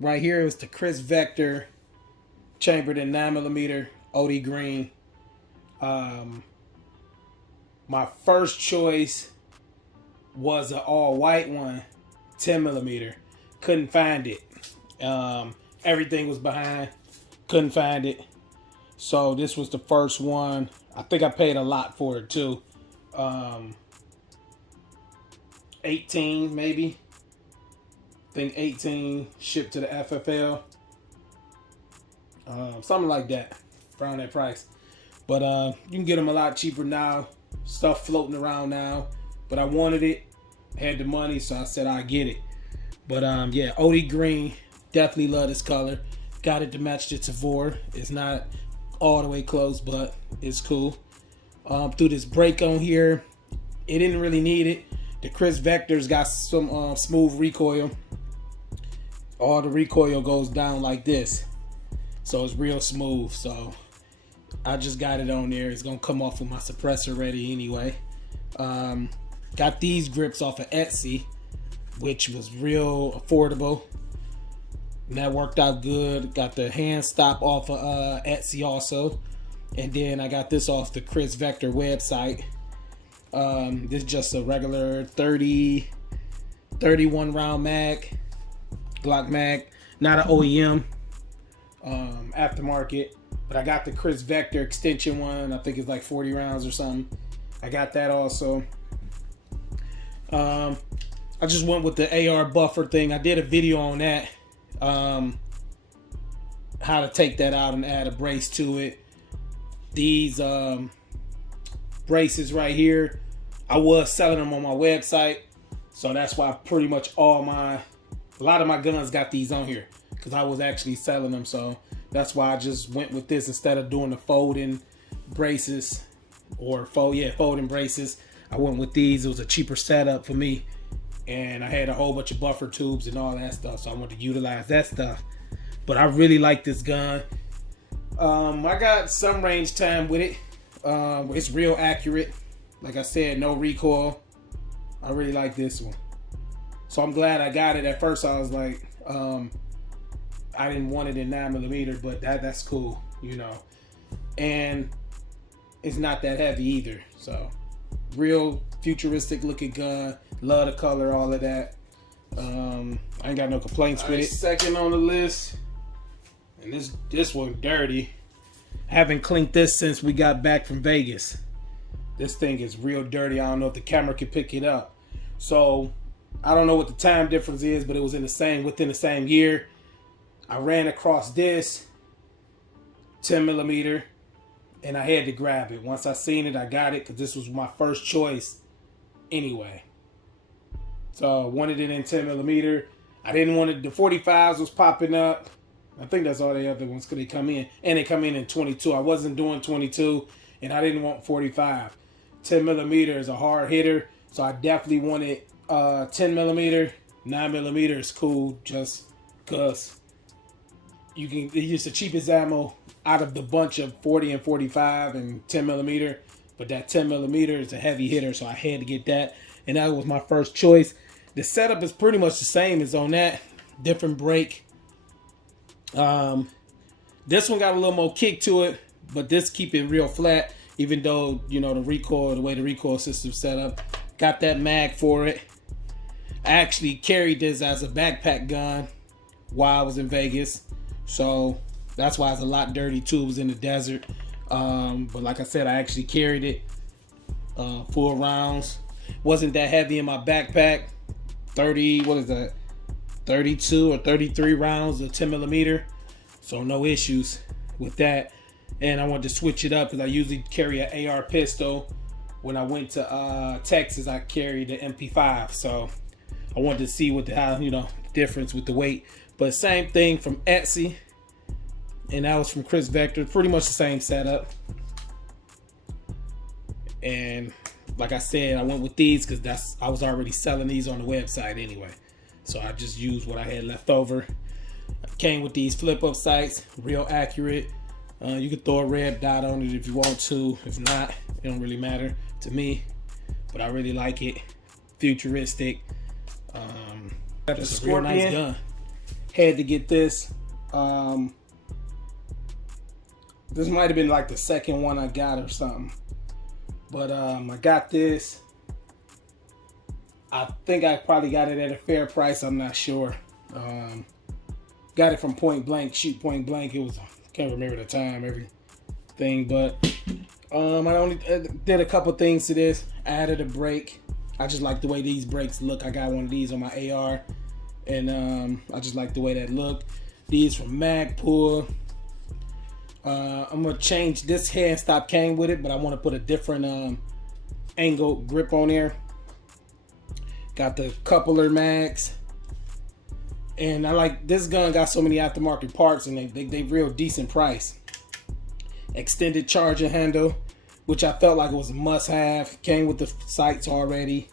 Right here is the Chris Vector chambered in 9mm OD green. My first choice was an all white one, 10mm. Couldn't find it. Everything was behind. Couldn't find it. So this was the first one. I think I paid a lot for it too. 18 maybe. I think 18 shipped to the FFL. Something like that. Around that price. But you can get them a lot cheaper now. Stuff floating around now. But I wanted it. Had the money, so I said I'd get it. But yeah, OD green. Definitely love this color. Got it to match the Tavor. It's not all the way close, but it's cool. Through this break on here, it didn't really need it. The Chris Vector's got some smooth recoil. All the recoil goes down like this. So it's real smooth. So I just got it on there. It's going to come off with my suppressor ready anyway. Got these grips off of Etsy, which was real affordable. And that worked out good. Got the hand stop off of Etsy also. And then I got this off the Chris Vector website. This is just a regular 31 round mag, Glock mag, not an OEM, aftermarket. But I got the Chris Vector extension one. I think it's like 40 rounds or something. I got that also. I just went with the AR buffer thing. I did a video on that. How to take that out and add a brace to it. These braces right here, I was selling them on my website, so that's why pretty much a lot of my guns got these on here, because I was actually selling them. So that's why I just went with this instead of doing the folding braces or folding braces. I went with these. It was a cheaper setup for me, and I had a whole bunch of buffer tubes and all that stuff, so I wanted to utilize that stuff. But I really like this gun. I got some range time with it. It's real accurate. Like I said, no recoil. I really like this one. So I'm glad I got it. At first I was like, I didn't want it in 9mm, but that's cool, you know. And it's not that heavy either. So real futuristic looking gun. Love the color, all of that. I ain't got no complaints with it. Second on the list, and this one dirty. I haven't cleaned this since we got back from Vegas. This thing is real dirty. I don't know if the camera can pick it up. So I don't know what the time difference is, but it was within the same year. I ran across this 10mm, and I had to grab it. Once I seen it, I got it because this was my first choice anyway. So I wanted it in 10mm. I didn't want it. The 45s was popping up. I think that's all the other ones because they come in. And they come in 22. I wasn't doing 22, and I didn't want 45. 10mm is a hard hitter, so I definitely wanted 10mm. 9mm is cool just because it's just the cheapest ammo out of the bunch of 40 and 45 and 10mm. But that 10mm is a heavy hitter, so I had to get that. And that was my first choice. The setup is pretty much the same as on that. Different break. This one got a little more kick to it, but this keep it real flat, even though, you know, the way the recoil system's set up. Got that mag for it. I actually carried this as a backpack gun while I was in Vegas, so that's why it's a lot dirty too. It was in the desert, but like I said, I actually carried it full rounds. Wasn't that heavy in my backpack. 32 or 33 rounds of 10mm, so no issues with that. And I wanted to switch it up because I usually carry an AR pistol. When I went to Texas, I carried the MP5, so I wanted to see what the difference with the weight. But same thing from Etsy, and that was from Chris Vector. Pretty much the same setup. And like I said, I went with these because I was already selling these on the website anyway. So I just used what I had left over. Came with these flip-up sights, real accurate. You can throw a red dot on it if you want to. If not, it don't really matter to me. But I really like it. Futuristic. Just a real nice gun. Had to get this. This might have been like the second one I got or something. But I got this. I think I probably got it at a fair price. I'm not sure. Got it from Point Blank, Shoot Point Blank. It was, can't remember the time, everything. But I only did a couple things to this. Added a brake. I just like the way these brakes look. I got one of these on my AR. And I just like the way that look. These from Magpul. I'm gonna change this hand stop came with it, but I want to put a different angle grip on there. Got the coupler mags, and I like this gun. Got so many aftermarket parts, and they real decent price. Extended charging handle, which I felt like it was a must-have. Came with the sights already.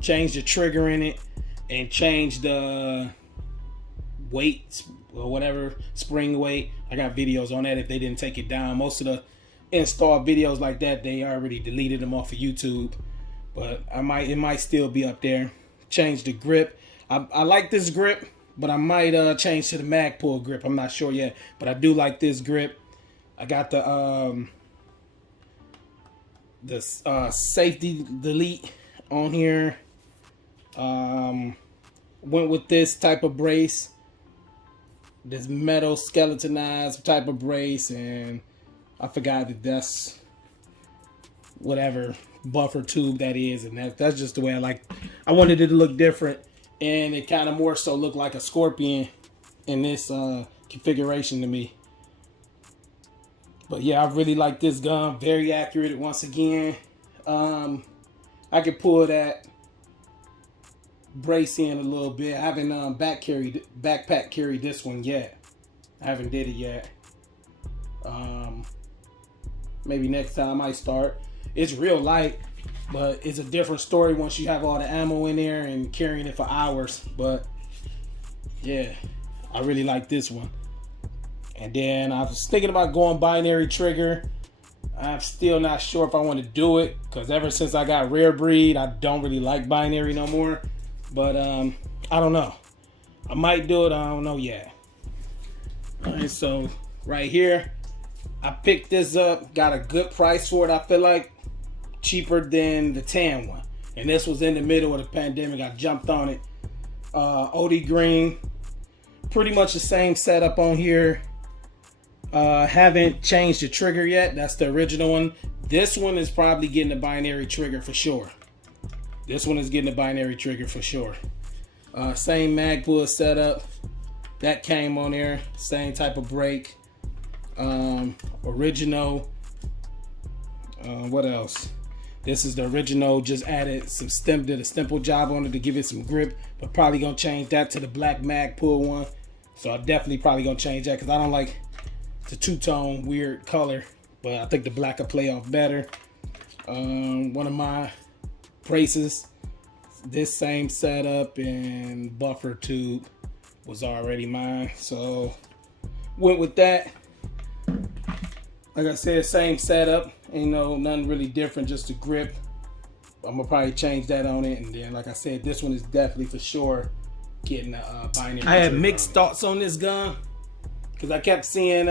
Changed the trigger in it, and changed the weight or whatever, spring weight. I got videos on that if they didn't take it down. Most of the install videos like that, they already deleted them off of YouTube, but it might still be up there. Change the grip. I like this grip, but I might change to the Magpul grip. I'm not sure yet, but I do like this grip. I got the safety delete on here. Went with this type of brace, this metal skeletonized type of brace, and I forgot that that's whatever buffer tube that is, and that's just the way I like. I wanted it to look different, and it kind of more so looked like a Scorpion in this configuration to me. But yeah, I really like this gun. Very accurate once again. I could pull that brace in a little bit. I haven't backpack carried this one yet. I haven't did it yet. Maybe next time I might start. It's real light, but it's a different story once you have all the ammo in there and carrying it for hours. But yeah, I really like this one. And then I was thinking about going binary trigger. I'm still not sure if I want to do it, because ever since I got Rare Breed, I don't really like binary no more. But I don't know. I might do it. I don't know yet. Alright, so right here, I picked this up. Got a good price for it. I feel like cheaper than the tan one. And this was in the middle of the pandemic. I jumped on it. OD Green. Pretty much the same setup on here. Haven't changed the trigger yet. That's the original one. This one is probably getting a binary trigger for sure. This one is getting a binary trigger for sure. Same Magpul setup. That came on there. Same type of brake. Original. What else? This is the original. Just added some did a stempel job on it to give it some grip. But probably gonna change that to the black Magpul one. So I definitely probably gonna change that, because I don't like the two-tone weird color. But I think the black will play off better. One of my braces, this same setup and buffer tube was already mine, so went with that. Like I said, same setup, ain't nothing really different, just the grip. I'm gonna probably change that on it, and then like I said, this one is definitely for sure getting a binary. I had mixed thoughts on this gun, because I kept seeing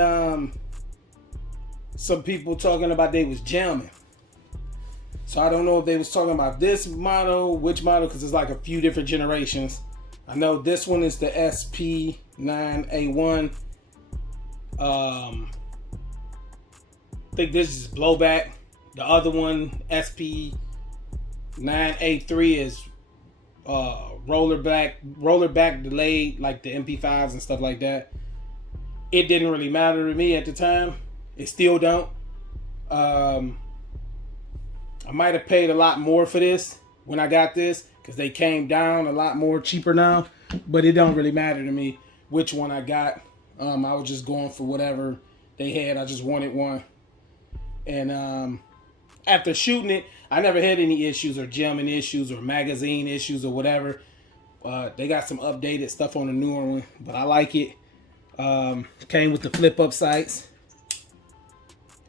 some people talking about they was jamming. So I don't know if they was talking about this model, which model, because it's like a few different generations. I know this one is the SP9A1. I think this is blowback. The other one, SP9A3, is roller back delayed, like the MP5s and stuff like that. It didn't really matter to me at the time. It still don't. I might have paid a lot more for this when I got this, because they came down a lot more cheaper now, but it don't really matter to me which one I got. I was just going for whatever they had. I just wanted one. And after shooting it, I never had any issues or jamming issues or magazine issues or whatever. They got some updated stuff on the newer one, but I like it. Came with the flip up sights.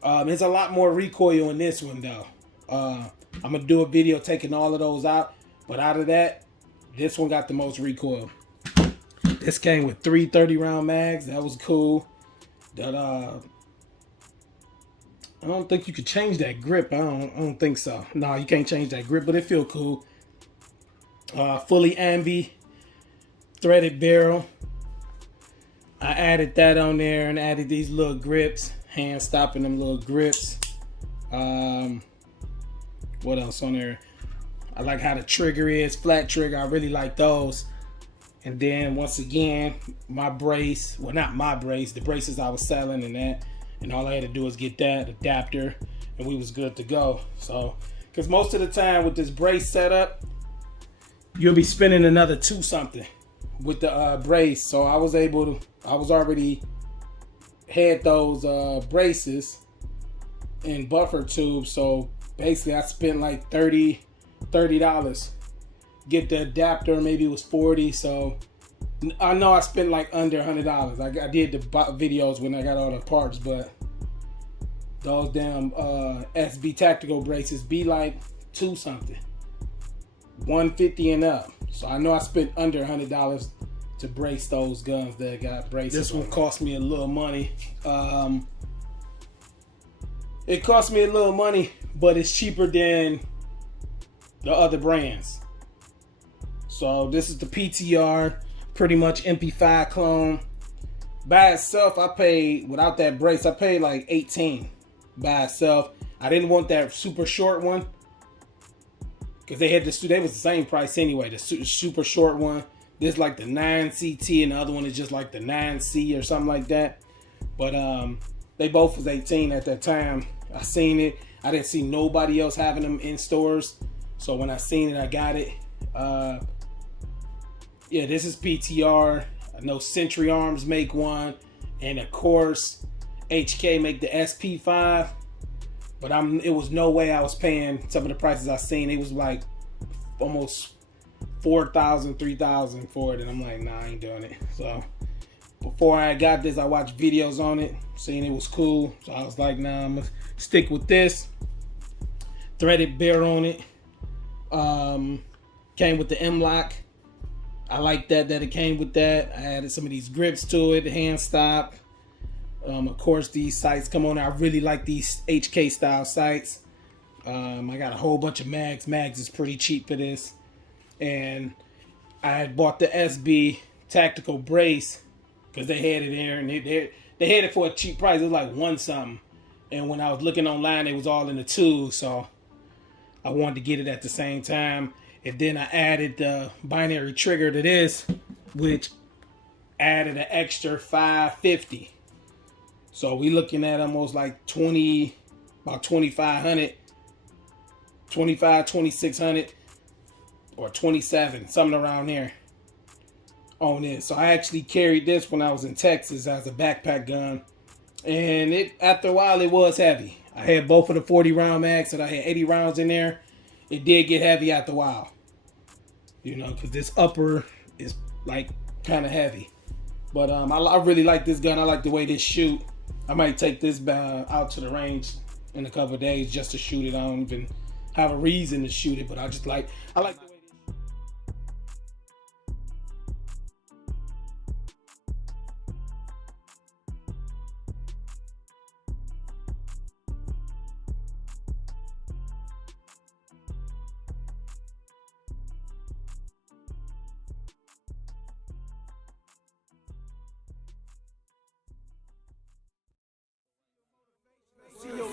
There's a lot more recoil in this one though. I'm gonna do a video taking all of those out, but out of that, this one got the most recoil. This came with 3 30-round mags. That was cool. That I don't think you could change that grip. I don't think so. No, you can't change that grip, but it feel cool. Fully ambi threaded barrel. I added that on there and added these little grips, hand stopping them little grips. What else on there? I like how the trigger is, flat trigger. I really like those. And then once again, my brace, well, not my brace, the braces I was selling and that. And all I had to do was get that adapter and we was good to go. So, because most of the time with this brace setup, you'll be spending another 2 something with the brace. So I was already had those braces in buffer tubes. So basically I spent like $30. Get the adapter, maybe it was 40. So I know I spent like under $100. I did the videos when I got all the parts, but those damn SB tactical braces be like 2 something, 150 and up. So I know I spent under $100 to brace those guns that got braces. This one cost me a little money. It cost me a little money, but it's cheaper than the other brands. So this is the PTR, pretty much MP5 clone. By itself, I paid, without that brace, I paid like 18 by itself. I didn't want that super short one because they was the same price anyway. The super short one, this like the 9CT and the other one is just like the 9C or something like that. But they both was 18 at that time. I seen it. I didn't see nobody else having them in stores. So when I seen it, I got it. Yeah, this is PTR. I know Century Arms make one, and of course HK make the SP5. But it was no way I was paying some of the prices I seen. It was like almost $4,000, $3,000 for it, and I'm like, nah, I ain't doing it. So before I got this, I watched videos on it, seen it was cool. So I was like, nah, I'm gonna stick with this. Threaded barrel on it. Came with the M-LOK. I like that it came with that. I added some of these grips to it, the hand stop. Of course, these sights come on. I really like these HK style sights. I got a whole bunch of mags. Mags is pretty cheap for this. And I had bought the SB tactical brace because they had it there, and they had it for a cheap price. It was like 1 something. And when I was looking online, it was all in the 2, so I wanted to get it at the same time. And then I added the binary trigger to this, which added an extra $550. So we looking at almost like about 2,500, 2,600, or 27, something around there on this. So I actually carried this when I was in Texas as a backpack gun, and after a while it was heavy. I had both of the 40 round mags, and I had 80 rounds in there. It did get heavy after a while, you know, because this upper is like kind of heavy. But I really like this gun. I like the way this shoot. I might take this out to the range in a couple of days just to shoot it. I don't even have a reason to shoot it, but I like the way this.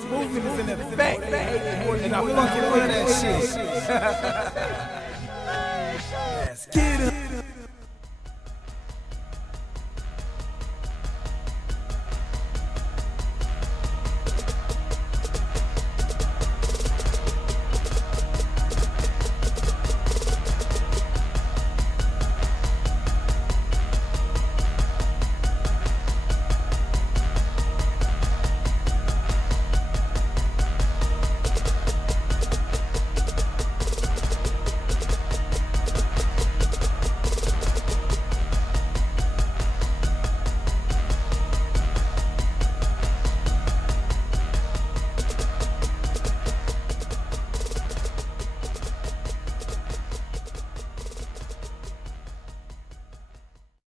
Movement is in effect, and I fucking love that shit. Let's get it.